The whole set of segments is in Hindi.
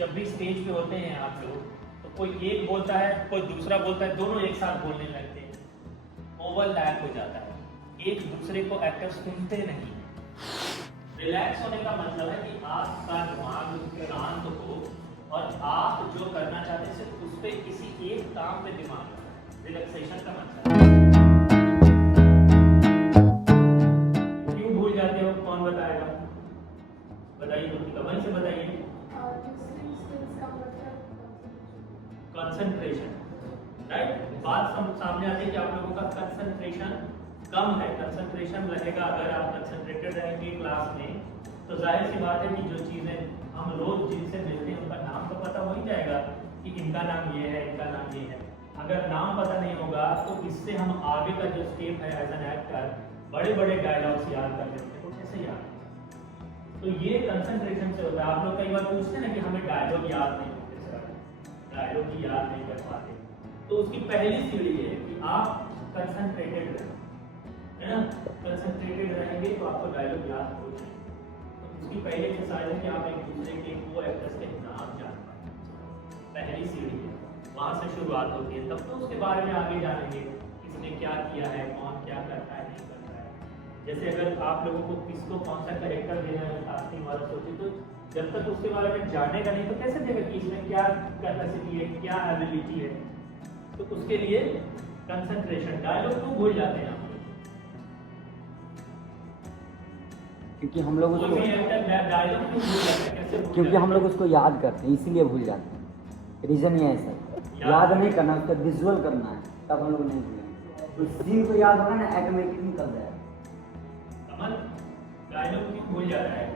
जब भी स्टेज पे होते हैं आप लोग, तो कोई एक बोलता है, कोई दूसरा बोलता है, दोनों एक साथ बोलने लगते हैं, ओवरलैप हो जाता है, एक दूसरे को एक्टर सुनते नहीं। रिलैक्स होने का मतलब है कि आपका दिमाग शांत हो और आप जो करना चाहते हैं सिर्फ उस पर किसी एक काम पे दिमाग लगाए। रिलैक्सेशन का मतलब है। क्यों भूल जाते हो, कौन बताएगा? बताइए, वहीं से बताइए। Concentration, right. बात सामने आती है कि आप लोगों का कंसंट्रेशन कम है। कंसंट्रेशन रहेगा अगर आप कंसंट्रेटेड रहेंगे क्लास में, तो जाहिर सी बात है कि जो चीज़ें हम रोज जिनसे मिलते हैं उनका नाम तो पता हो ही जाएगा कि इनका नाम ये है, इनका नाम ये है। अगर नाम पता नहीं होगा तो इससे हम आगे का जो स्टेप है एज एन एक्टर, बड़े बड़े डायलॉग्स याद कर लेते हैं, तो कैसे याद? तो ये कंसंट्रेशन से होता है। आप लोग कई बार पूछते हैं ना कि हमें डायलॉग याद नहीं होते सर, डायलॉग ही याद नहीं कर पाते, तो उसकी पहली सीढ़ी है कि आप कंसंट्रेटेड रहें, है ना। कंसंट्रेटेड रहेंगे तो आपको डायलॉग याद हो जाएंगे। तो उसकी पहली एक्सरसाइज है कि आप एक दूसरे के को एक्टर्स के नाम जान पाए, पहली सीढ़ी है, वहाँ से शुरुआत होती है। तब तो उसके बारे में आगे जानेंगे, किसने क्या किया है, कौन क्या करता है, नहीं करता है। जैसे अगर आप लोगों को किसको कौन सा कैरेक्टर देना है कास्टिंग वाला सोचे, तो जब तक उसके बारे में जानेगा नहीं तो कैसे देगा कि इसमें क्या कैपेसिटी है, क्या एबिलिटी है। तो उसके लिए कंसंट्रेशन। डायलॉग क्यों भूल जाते हैं आप? क्योंकि हम लोग उसको डायलॉग क्यों भूल जाते हैं? कैसे? क्योंकि हम लोग उसको याद करते हैं, इसीलिए भूल जाते हैं। रीजन ये है सर, याद नहीं करना, उसका विजुअल करना है, तब हम लोग नहीं भूलेंगे। उस सीन को याद होना ना, ऑटोमेटिक निकल जाएगा। कमल, डायलॉग क्यों भूल जाता है?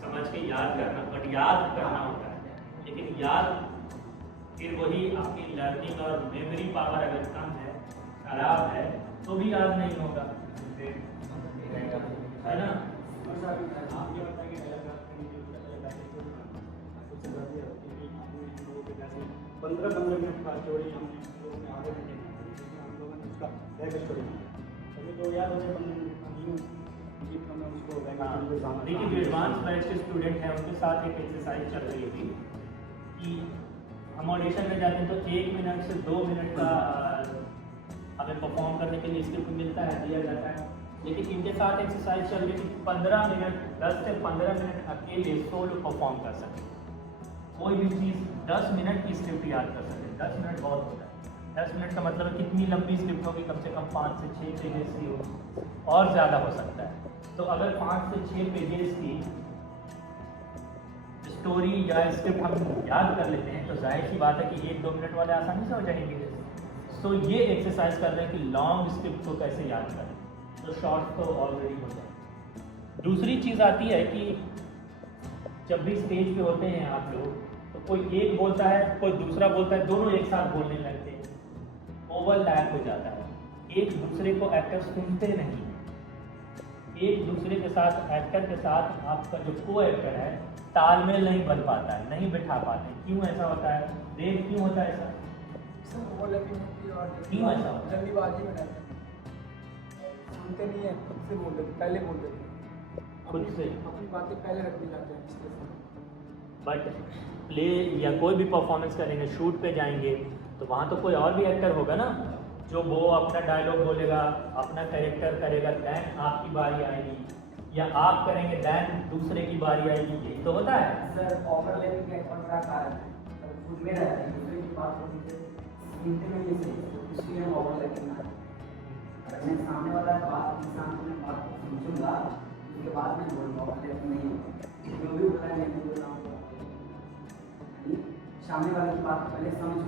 समझ के याद करना, बट याद करना होता है, लेकिन याद फिर वही आपकी लर्निंग और मेमोरी पावर अगर कम है, खराब है, तो भी याद नहीं होगा, है ना। 15 मिनट का स्टोरी हमने आगे बढ़े, हम लोगों ने उसका बैक स्टोरी तो याद हो जाए। देखिए, जो एडवांस बैच के स्टूडेंट हैं उनके साथ एक एक्सरसाइज चल रही थी कि हम ऑडिशन में जाते हैं तो 1 मिनट से 2 मिनट का हमें परफॉर्म करने के लिए स्क्रिप्ट मिलता है, दिया जाता है। लेकिन इनके साथ एक्सरसाइज चल रही थी 15 मिनट, 10 से 15 मिनट अकेले सोलो परफॉर्म कर सकें। कोई भी चीज़ 10 मिनट की स्क्रिप्ट याद कर सकें। 10 मिनट बहुत होता है। 10 मिनट का मतलब कितनी लंबी स्क्रिप्ट होगी? कम से कम 5 से 6 पेजेस की होगी, और ज़्यादा हो सकता है। तो अगर 5 से 6 पेजेस की स्टोरी या स्क्रिप्ट हम याद कर लेते हैं तो जाहिर सी बात है कि 1-2 मिनट वाले आसानी से हो जाएंगे। तो ये एक्सरसाइज कर रहे हैं कि लॉन्ग स्क्रिप्ट को कैसे याद करें, तो शॉर्ट तो ऑलरेडी हो जाए। दूसरी चीज़ आती है कि जब भी स्टेज पे होते हैं आप लोग, तो कोई एक बोलता है, कोई दूसरा बोलता है, दोनों एक साथ बोलने लगते हैं, ओवरलैप हो जाता है, एक दूसरे को एक्टर सुनते नहीं। एक दूसरे के साथ, एक्टर के साथ आपका जो को एक्टर है तालमेल नहीं बन पाता है, नहीं बिठा पाते। क्यों ऐसा होता है? देख, क्यों होता है ऐसा? क्यों ऐसा होता है? जल्दीबाजी में रहते हैं, सुनते नहीं है, खुद से बोल देते, पहले बोल देते, खुद से अपनी बातें पहले रख दी जाते हैं। बट प्ले या कोई भी परफॉर्मेंस करेंगे, शूट पे जाएंगे, तो वहाँ तो कोई और भी एक्टर होगा ना, जो वो अपना डायलॉग बोलेगा, अपना कैरेक्टर करेगा, दैन आपकी बारी आएगी, या आप करेंगे दैन दूसरे की बारी आएगी। यही तो होता है सर। ओवरलैपिंग का कौन सा कारण है? खुद में रहता है, दूसरे की बात होती है, सुनते में ये सही, तो इसलिए हम ओवरलैपिंग ना करें। अगर मैं सामने वाला बात, इंसान को मैं बात समझूंगा, उसके बाद मैं बोलूँगा, ओवरलैपिंग नहीं होगा। जो भी बोला है मैं बोल रहा हूँ, सामने वाले की बात पहले समझ।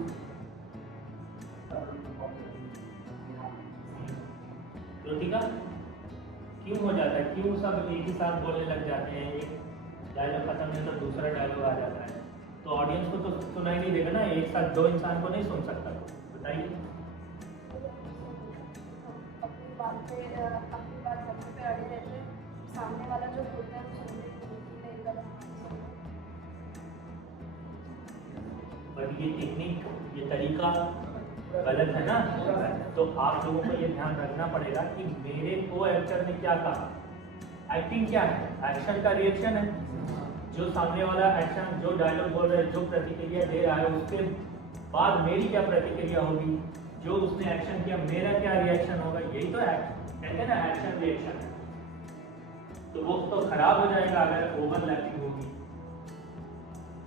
कृतिका, क्यों हो जाता है? क्यों सब एक ही साथ बोलने लग जाते हैं? एक डायलॉग खत्म नहीं तो दूसरा डायलॉग आ जाता है, तो ऑडियंस को तो सुनाई नहीं देगा ना, एक साथ 2 इंसान को नहीं सुन सकता। बताइए। अपनी बात करने पे अड़े रहते, सामने वाला जो बोलता है वो सुनने बट ये टेक्निक, ये तरीका गलत है ना। तो आप लोगों को ये ध्यान रखना पड़ेगा कि मेरे को एक्टर ने क्या कहा। एक्टिंग क्या है? एक्शन का रिएक्शन है। जो सामने वाला एक्शन, जो डायलॉग बोल रहा है, जो प्रतिक्रिया दे रहा है, उसके बाद मेरी क्या प्रतिक्रिया होगी, जो उसने एक्शन किया मेरा क्या रिएक्शन होगा, यही तो कहते हैं ना एक्शन रिएक्शन। तो वो तो खराब हो जाएगा अगर ओवरलैपिंग होगी,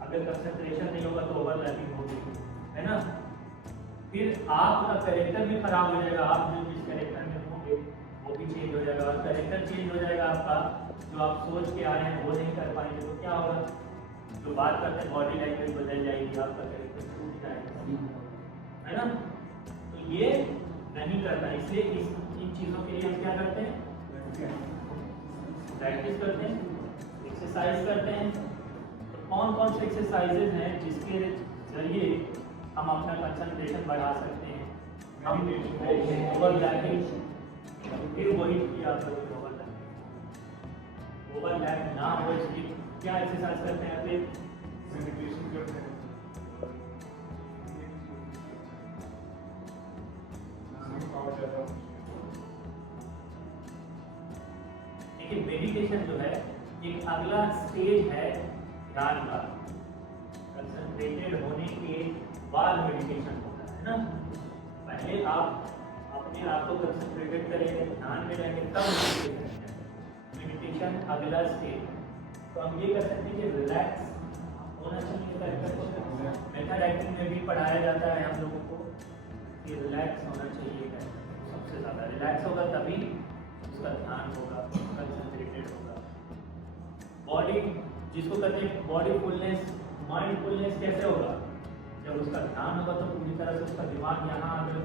अगर कंसंट्रेशन नहीं होगा तो ओवरलैपिंग होगी, है ना। फिर आपका कैरेक्टर भी खराब हो जाएगा। आप जो जिस कैरेक्टर में होंगे वो भी चेंज हो जाएगा, और कैरेक्टर चेंज हो जाएगा आपका। जो आप सोच के आए हैं वो नहीं कर पाएंगे तो क्या होगा? जो बात करते हैं बॉडी लैंग्वेज बदल जाएगी, आपका कैरेक्टर छूट जाएगा, है ना। तो ये नहीं करना, इसलिए इन चीज़ों के लिए हम क्या करते हैं? प्रैक्टिस करते हैं, एक्सरसाइज करते हैं। तो कौन कौन से एक्सरसाइजेज हैं जिसके जरिए हम अपना कंसंट्रेशन बढ़ा सकते हैं? हम ओवरलैपिंग, फिर वही किया आप लोग ओवरलैप ना हो, इसलिए क्या एक्सरसाइज करते हैं? फिर मेडिटेशन करते हैं, देखिए मेडिटेशन जो है एक अगला स्टेज है ध्यान का। कंसंट्रेटेड होने के बाद मेडिटेशन होता है ना। पहले आप अपने आप को कंसंट्रेटेड करेंगे, ध्यान में रहेंगे, तब मेडिटेशन अगला स्टेज। तो हम ये कर सकते हैं कि रिलैक्स होना चाहिए। मेथड एक्टिंग में भी पढ़ाया जाता है हम लोगों को कि रिलैक्स होना चाहिए। सबसे ज़्यादा रिलैक्स होगा तभी उसका ध्यान होगा, कंसंट्रेटेड होगा। बॉडी जिसको कहते हैं बॉडी फुलनेस, माइंडफुलनेस कैसे होगा? जब उसका ध्यान होगा तो पूरी तरह से उसका दिमाग यहाँ अगर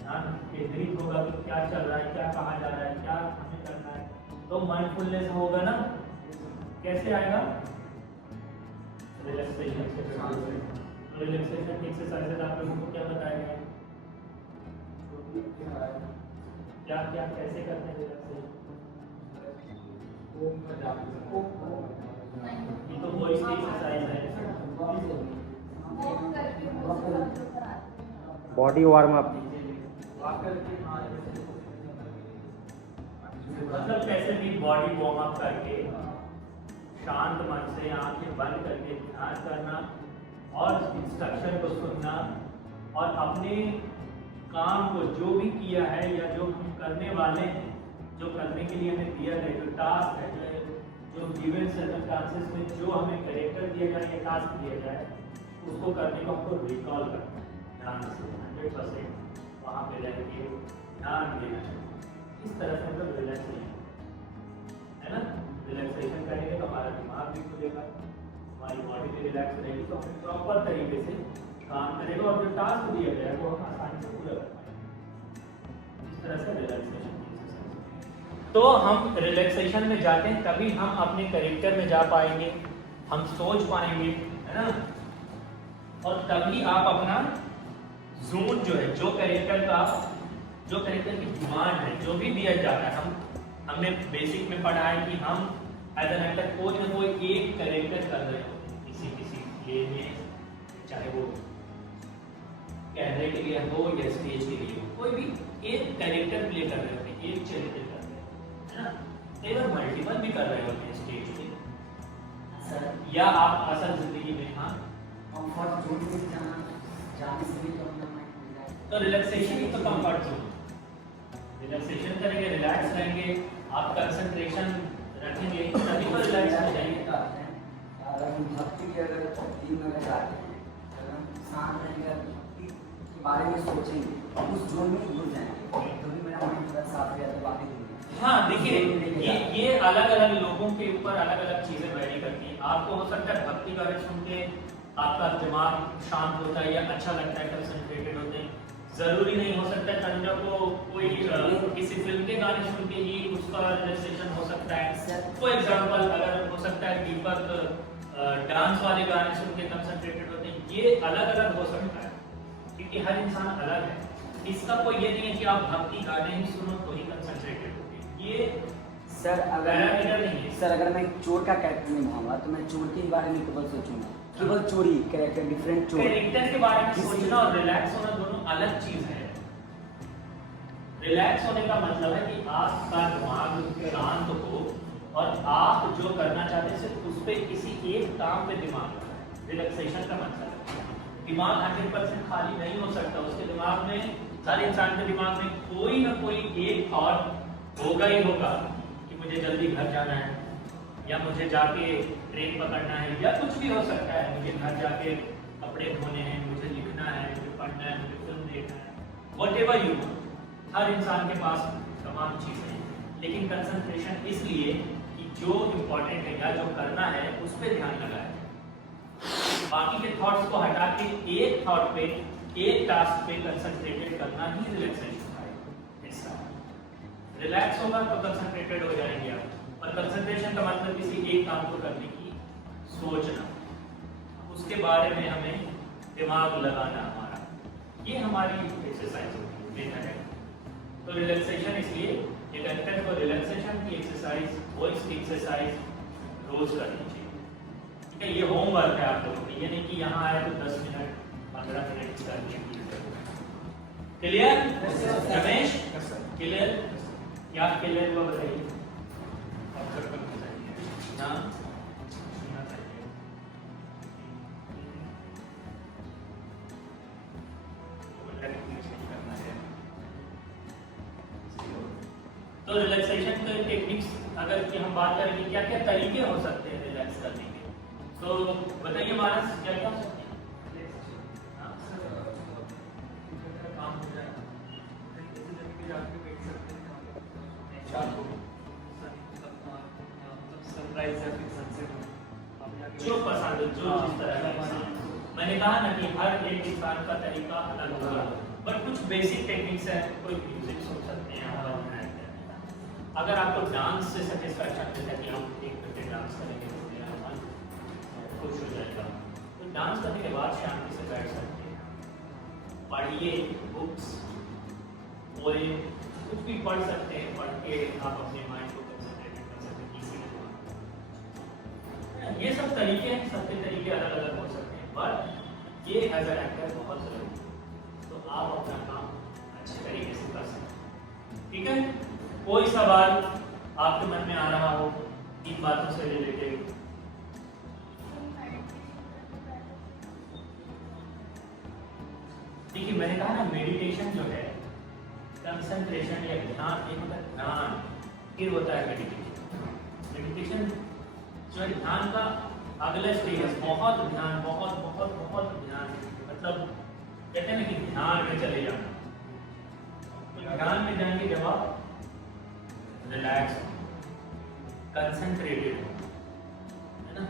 ध्यान केंद्रित होगा कि क्या चल रहा है, क्या कहा जा रहा है, क्या हमें करना है, तो माइंडफुलनेस होगा ना। कैसे आएगा? रिलैक्सेशन से। रिलैक्सेशन एक्सरसाइजेज आप लोगों को क्या बताया गया? क्या क्या कैसे करते हैं रिलैक्सेशन? ये तो वॉइस की एक्सरसाइज है। बॉडी वार्म अप, मतलब कैसे भी बॉडी वार्म अप करके शांत मन से आंखें बंद करके ध्यान करना और इंस्ट्रक्शन को सुनना, और अपने काम को जो भी किया है या जो हम करने वाले हैं, जो करने के लिए हमें दिया गया जो टास्क है, जो गिवन सर्कमस्टांसेस में जो हमें कैरेक्टर दिया जाए या टास्क दिया जाए, उसको करने को हमको रिकॉल करना है ध्यान से 100% वहाँ पे रहेंगे, ध्यान देना है। इस तरह से मतलब रिलैक्सेशन है ना। रिलैक्सेशन करेंगे तो हमारा दिमाग भी खुलेगा, हमारी बॉडी भी रिलैक्स रहेगी, तो हम प्रॉपर तरीके से काम करेगा और जो टास्क दिया गया है वो हम आसानी से पूरा कर पाएंगे। इस तरह से रिलैक्सेशन की एक्सरसाइज। तो हम रिलैक्सेशन में जाते हैं तभी हम अपने कैरेक्टर में जा पाएंगे, हम सोच पाएंगे, है ना। और तभी आप अपना जोन जो है, जो कैरेक्टर की डिमांड है, जो भी दिया जाता है, हमने बेसिक में पढ़ा है कि हम एज एन एक्टर कोई ना कोई एक कैरेक्टर कर रहे होते हैं किसी प्ले में, चाहे वो कैमरे के लिए हो या स्टेज के लिए हो, कोई भी एक कैरेक्टर प्ले कर रहे होते हैं, एक चरित्र कर रहे होते हैं, है ना। कई बार मल्टीपल भी कर रहे होते हैं स्टेज पे, या आप असल जिंदगी में। हाँ, तो रिलैक्सेशन ही तो कंफर्ट जोन। रिलैक्सेशन करेंगे, रिलैक्स रहेंगे, आप कंसंट्रेशन रखेंगे, तभी तो रिलैक्स हो जाएंगे। अगर हम भक्ति के अगर दिन में जाते हैं, अगर हम शांत रहेंगे, भक्ति के बारे में सोचेंगे, उस जोन में घुस जाएंगे, तभी मेरा माइंड थोड़ा साफ हो जाता है, बातें होंगी। हाँ देखिए, ये अलग अलग लोगों के ऊपर अलग अलग चीज़ें वैरी करती हैं। आपको हो सकता है भक्ति गाने सुन के आपका दिमाग शांत होता है या अच्छा लगता है, कंसंट्रेटेड होते हैं। ज़रूरी नहीं हो सकता है तंजा को कोई किसी फिल्म के गाने सुन के ही उसका रिलैक्सेशन हो सकता है। फॉर एग्जाम्पल अगर हो सकता है दीपक डांस वाले गाने सुन के कंसंट्रेटेड होते हैं, ये अलग अलग हो सकता है क्योंकि हर इंसान अलग है। इसका कोई ये नहीं है कि आप भक्ति गाने ही सुनो तो ही कंसंट्रेटेड होगे, ये सर पैरामीटर नहीं है। सर अगर मैं चोर का कैरेक्टर निभाऊंगा तो मैं चोर के बारे में केवल सोचूंगा, केवल चोरी कैरेक्टर डिफरेंट चोरी कैरेक्टर के बारे में सोचना और रिलैक्स होना दोनों अलग चीज है। रिलैक्स होने का मतलब है कि आपका दिमाग शांत हो और आप जो करना चाहते हैं सिर्फ उस पर किसी एक काम पे दिमाग लगाए। रिलैक्सेशन का मतलब है दिमाग 100% खाली नहीं हो सकता, उसके दिमाग में, हर इंसान के दिमाग में कोई ना कोई एक थॉट होगा ही होगा कि मुझे जल्दी घर जाना है, या मुझे जाके ट्रेन पकड़ना है, या कुछ भी हो सकता है, मुझे घर जाके कपड़े धोने हैं, मुझे लिखना है, मुझे पढ़ना है, मुझे फिल्म देखना है, व्हाटएवर यू। हर इंसान के पास तमाम चीज़ें हैं, लेकिन कंसंट्रेशन इसलिए कि जो इम्पोर्टेंट है या जो करना है उस पर ध्यान लगाए, बाकी के थॉट्स को हटा के एक थॉट पे, एक टास्क पे कंसंट्रेटेड करना ही रिलैक्सेशन का हिस्सा है। रिलैक्स होगा तो कंसंट्रेटेड हो जाएंगे आप, और कंसंट्रेशन का मतलब किसी एक काम को करने की सोचना, उसके बारे में हमें दिमाग लगाना हमारा, ये हमारी एक्सरसाइज होती है, मेथड है। तो रिलैक्सेशन इसलिए ये कहते हैं तो रिलैक्सेशन की एक्सरसाइज, वॉइस की एक्सरसाइज रोज करनी चाहिए, ठीक है। ये होमवर्क है आप लोगों के, ये नहीं कि यहाँ आए तो 10 मिनट 15 मिनट करने की। क्लियर रमेश? क्लियर? क्या क्लियर हुआ बताइए? हाँ तो रिलैक्सेशन के टेक्निक्स अगर कि हम बात करेंगे क्या क्या तरीके हो सकते हैं रिलैक्स करने के, तो बताइए मानस क्या क्या हो सकते हैं? काम हो जाए जो पसंद है, जो जिस तरह का इंसान, मैंने कहा ना कि हर एक इंसान का तरीका अलग होगा, बट कुछ बेसिक टेक्निक्स है। कोई म्यूजिक सुन सकते हैं अगर आपको डांस से सेटिस्फैक्शन मिलता है कि हम एक घंटे डांस करेंगे तो मेरा मन खुश हो जाएगा, तो डांस करने के बाद शांति से बैठ सकते हैं, पढ़िए बुक्स, पोएम, कुछ भी पढ़ सकते हैं, पढ़ के आप अपने माइंड को कंसंट्रेट कर सकते हैं किसी भी। ये सब तरीके हैं, सबके तरीके अलग अलग हो सकते हैं, पर ये एज एन एक्टर बहुत जरूरी है, तो आप अपना काम अच्छे तरीके से कर सकते हैं, ठीक है। कोई सवाल आपके मन में आ रहा हो इन बातों से रिलेटेड? देखिए मैंने कहा ना मेडिटेशन जो है कंसंट्रेशन या ध्यान, ये मतलब ध्यान फिर होता है मेडिटेशन। मेडिटेशन जो है ध्यान का अगला स्टेज है, बहुत ध्यान, बहुत बहुत बहुत ध्यान, मतलब कहते हैं ना कि ध्यान में चले जाना। तो ध्यान में जाएंगे जब आप रिलैक्स, कंसंट्रेटेड है ना।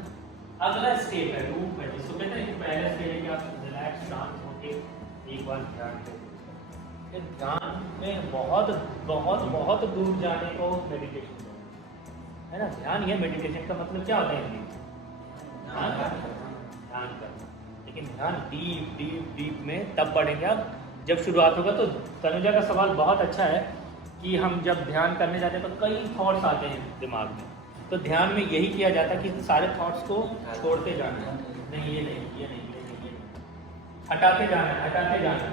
अगला स्टेप है रूप में, जिसको कहते हैं कि पहला स्टेज है कि आप रिलैक्स शांत होके एक बार ध्यान करें। ध्यान में बहुत बहुत बहुत दूर जाने को मेडिटेशन है ना। ध्यान ये मेडिटेशन का मतलब क्या होता है? ध्यान करना, लेकिन ध्यान डीप डीप डीप में तब पढ़ेंगे आप जब शुरुआत होगा। तो तनुजा का सवाल बहुत अच्छा है कि हम जब ध्यान करने जाते हैं तो कई थॉट्स आते हैं दिमाग में, तो ध्यान में यही किया जाता है कि सारे थॉट्स को छोड़ते जाना है, नहीं ये नहीं ये नहीं ये नहीं ये नहीं, हटाते जाना है, हटाते जाना है,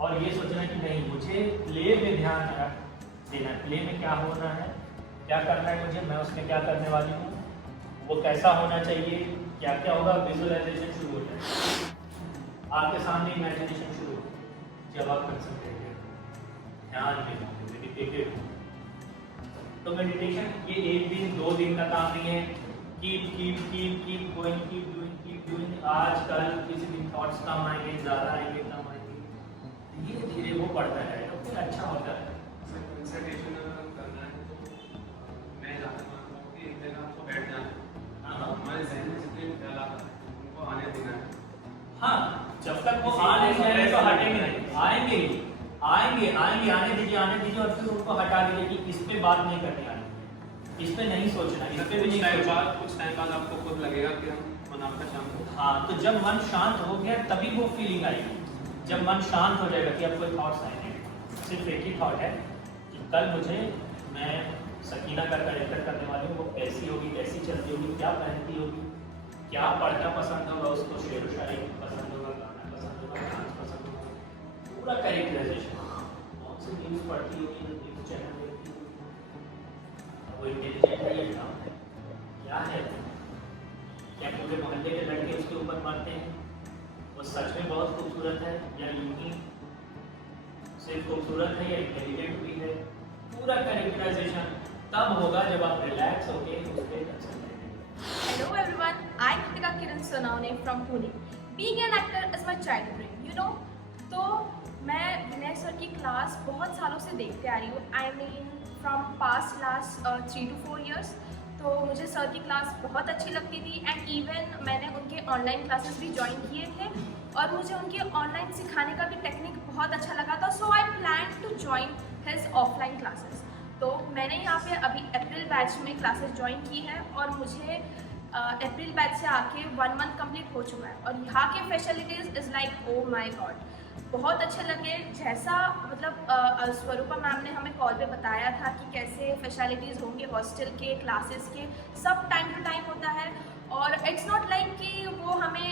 और ये सोचना कि नहीं मुझे प्ले में ध्यान देना है, प्ले में क्या होना है, क्या करना है मुझे, मैं उसमें क्या करने वाली हूँ, वो कैसा होना चाहिए, क्या क्या होगा। विजुअलाइजेशन शुरू हो जाए, आपके सामने इमेजिनेशन शुरू हो जब आप कंसंट्रेटेड ध्यान में मेडिटेटेड। तो मेडिटेशन ये एक दिन 2 दिन का काम नहीं है, कीप गोइंग, कीप डूइंग। आज कल किसी दिन थॉट्स कम आएंगे, ज़्यादा आएंगे, कम आएंगे, धीरे धीरे वो बढ़ता है तो फिर अच्छा होता है। कंसंट्रेशन करना है तो मैं ज़्यादा मानता हूँ कि एक जगह आपको बैठ जाना है, हमारे जहन में जितने ख्याल आता है उनको आने देना है। हाँ, जब तक वो आ नहीं जाएंगे तो हटेंगे नहीं, आएंगे ही, आएंगे आएंगे, आने दीजिए और फिर उनको हटा दीजिए कि इस पे बात नहीं करनी आनी, इस पे नहीं सोचना, इस पे भी नहीं सोचना। कुछ टाइम बाद आपको खुद लगेगा कि हम मन आपका शांत हो। हाँ, तो जब मन शांत हो गया तभी वो फीलिंग आएगी। जब मन शांत हो जाएगा कि अब कोई थॉट्स आएंगे, सिर्फ एक ही थॉट है कि कल मुझे, मैं सकीना का कैरेक्टर करने वाली हूँ, वो कैसी होगी, कैसी चलती होगी, क्या पहनती होगी, क्या पढ़ना पसंद होगा उसको, शेर व शायरी पसंद होगा, गाना पसंद होगा, डांस पसंद होगा, पूरा कैरेक्टराइजेशन। कौन सी न्यूज़ पढ़ती होगी, न्यूज़ चैनल देखती होगी, वो इंटेलिजेंट है या डाउन है, क्या है, क्या पूरे मोहल्ले के लड़के उसके ऊपर मरते हैं, वो सच में बहुत खूबसूरत है या यूं ही सिर्फ खूबसूरत है या इंटेलिजेंट भी है, पूरा कैरेक्टराइजेशन तब होगा जब आप रिलैक्स होके उस पर कंसंट्रेट करें। Hello everyone, I Kritika Kiran Sonawane from Pune. Being an actor is my child dream, you know. तो मैं विनय सर की क्लास बहुत सालों से देखते आ रही हूँ। I mean from past last 3 to 4 years। तो मुझे सर की क्लास बहुत अच्छी लगती थी एंड इवन मैंने उनके ऑनलाइन क्लासेस भी ज्वाइन किए थे और मुझे उनके ऑनलाइन सिखाने का भी टेक्निक बहुत अच्छा लगा था। So I plan to join his offline classes. तो मैंने यहाँ पे अभी अप्रैल बैच में क्लासेस ज्वाइन की है और मुझे अप्रैल बैच से आके 1 month कंप्लीट हो चुका है और यहाँ के facilities is like oh my God, बहुत अच्छे लगे। जैसा मतलब स्वरूपा मैम ने हमें कॉल पे बताया था कि कैसे फैसिलिटीज़ होंगे हॉस्टल के, क्लासेस के, सब टाइम टू टाइम होता है और इट्स नॉट लाइक कि वो हमें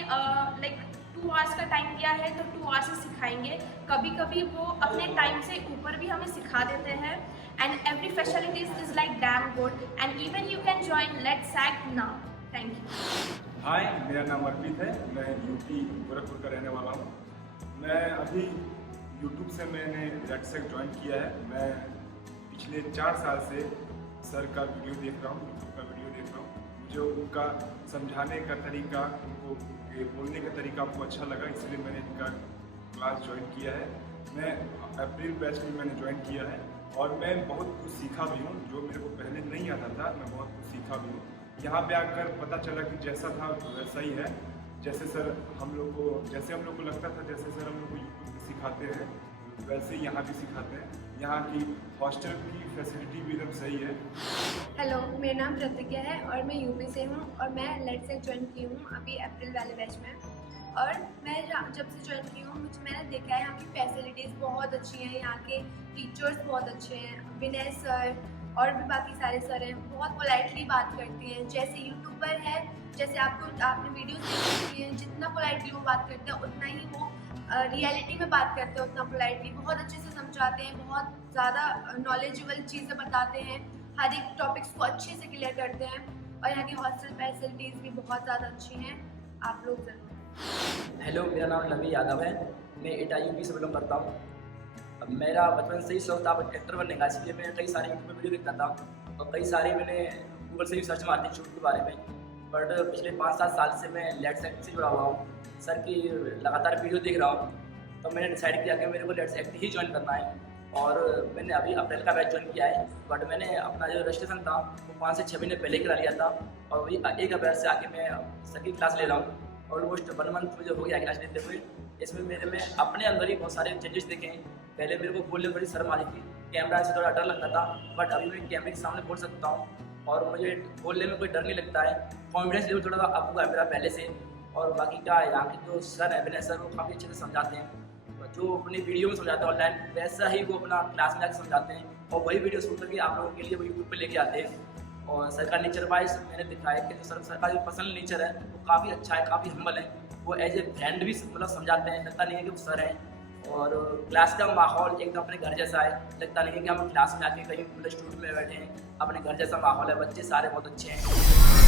लाइक 2 hours का टाइम दिया है तो 2 hours से सिखाएंगे। कभी कभी वो अपने टाइम से ऊपर भी हमें सिखा देते हैं and every facilities is like damn good and even you can join let's act now. Thank you. Hi, मेरा नाम अर्पित है, मैं यूपी गोरखपुर का रहने वाला हूँ। मैं अभी यूट्यूब से मैंने लेट्सएक्ट ज्वाइन किया है। मैं पिछले 4 साल से सर का वीडियो देख रहा हूँ, यूट्यूब का वीडियो देख रहा हूँ। मुझे उनका समझाने का तरीका, उनको बोलने का तरीका आपको अच्छा लगा, इसलिए मैंने इनका क्लास ज्वाइन किया है। मैं अप्रैल बैच में मैंने ज्वाइन किया है और मैं बहुत कुछ सीखा भी हूँ, जो मेरे को पहले नहीं आता था। मैं बहुत कुछ सीखा भी हूँ। यहाँ पे आकर पता चला कि जैसा था वैसा ही है। जैसे हम लोग को लगता था, जैसे सर हम लोग को यूट्यूब पे सिखाते हैं वैसे ही यहाँ भी सिखाते हैं। यहाँ की हॉस्टल की फैसिलिटी भी एकदम सही है। हेलो, मेरा नाम प्रतिज्ञा है और मैं यूपी से हूँ और मैं लेट्सएक्ट ज्वाइन की हूँ अभी अप्रैल वाले बैच में। और मैं जब से ज्वाइन की हूँ मैंने देखा है यहाँ की फैसिलिटीज़ बहुत अच्छी हैं, यहाँ के टीचर्स बहुत अच्छे हैं। विनय सर और भी बाकी सारे सर हैं, बहुत पोलाइटली बात करते हैं। जैसे यूट्यूबर है, जैसे आपने वीडियोस देखी हैं, जितना पोलाइटली वो बात करते हैं उतना ही वो रियलिटी में बात करते हैं, उतना पोलाइटली बहुत अच्छे से समझाते हैं, बहुत ज़्यादा नॉलेजेबल चीज़ें बताते हैं, हर एक टॉपिक्स को अच्छे से क्लियर करते हैं। और यहाँ की हॉस्टल फैसिलिटीज़ भी बहुत ज़्यादा अच्छी हैं, आप लोग ज़रूर। हेलो, मेरा नाम नवी यादव है, मैं एटा यूपी से बिलोंग करता हूँ। अब मेरा बचपन से ही शौक था एक्टर बनने का, इसलिए मैं कई सारे यूट्यूब में वीडियो देखता था और कई सारे मैंने गूगल से भी सर्च मारती शूट के बारे में। बट पिछले 5-7 साल से मैं लेट्सएक्ट से जुड़ा हुआ हूँ, सर की लगातार वीडियो देख रहा हूँ। तो मैंने डिसाइड किया कि मेरे को लेट्सएक्ट ही ज्वाइन करना है और मैंने अभी अप्रैल का बैच ज्वाइन किया है। बट मैंने अपना जो रजिस्ट्रेशन था वो 5 से 6 महीने पहले करा लिया था और वही 1 अप्रैल से आके मैं सर की क्लास ले रहा हूँ। ऑलमोस्ट 1 मंथ मुझे हो गया क्लास लेते हुए। इसमें मेरे में अपने अंदर ही बहुत सारे चेंजेस देखे हैं। पहले मेरे को बोलने में बड़ी शर्म आ रही थी, कैमरा से थोड़ा डर लगता था, बट अभी मैं कैमरे के सामने बोल सकता हूँ और मुझे बोलने में कोई डर नहीं लगता है। कॉन्फिडेंस लेवल थोड़ा सा अप हुआ है मेरा पहले से। और बाकी का यहाँ के जो सर है विनय सर, वो काफ़ी अच्छे से समझाते हैं। जो अपनी वीडियो में समझाते हैं ऑनलाइन, वैसा ही वो अपना क्लास में आकर समझाते हैं और वही वीडियो सुन करके आप लोगों के लिए वो यूट्यूब पर लेके आते हैं। और सर का नेचर वाइज मैंने देखा है कि जो सर का जो पर्सनल नेचर है वो काफ़ी अच्छा है, काफ़ी हम्बल है। वो एज ए फ्रेंड भी मतलब समझाते हैं, लगता नहीं है कि वो सर हैं। और क्लास का माहौल एकदम अपने घर जैसा है, लगता नहीं है कि हम क्लास में आके कहीं स्टूडियो में बैठे हैं। अपने घर जैसा माहौल है, बच्चे सारे बहुत अच्छे हैं।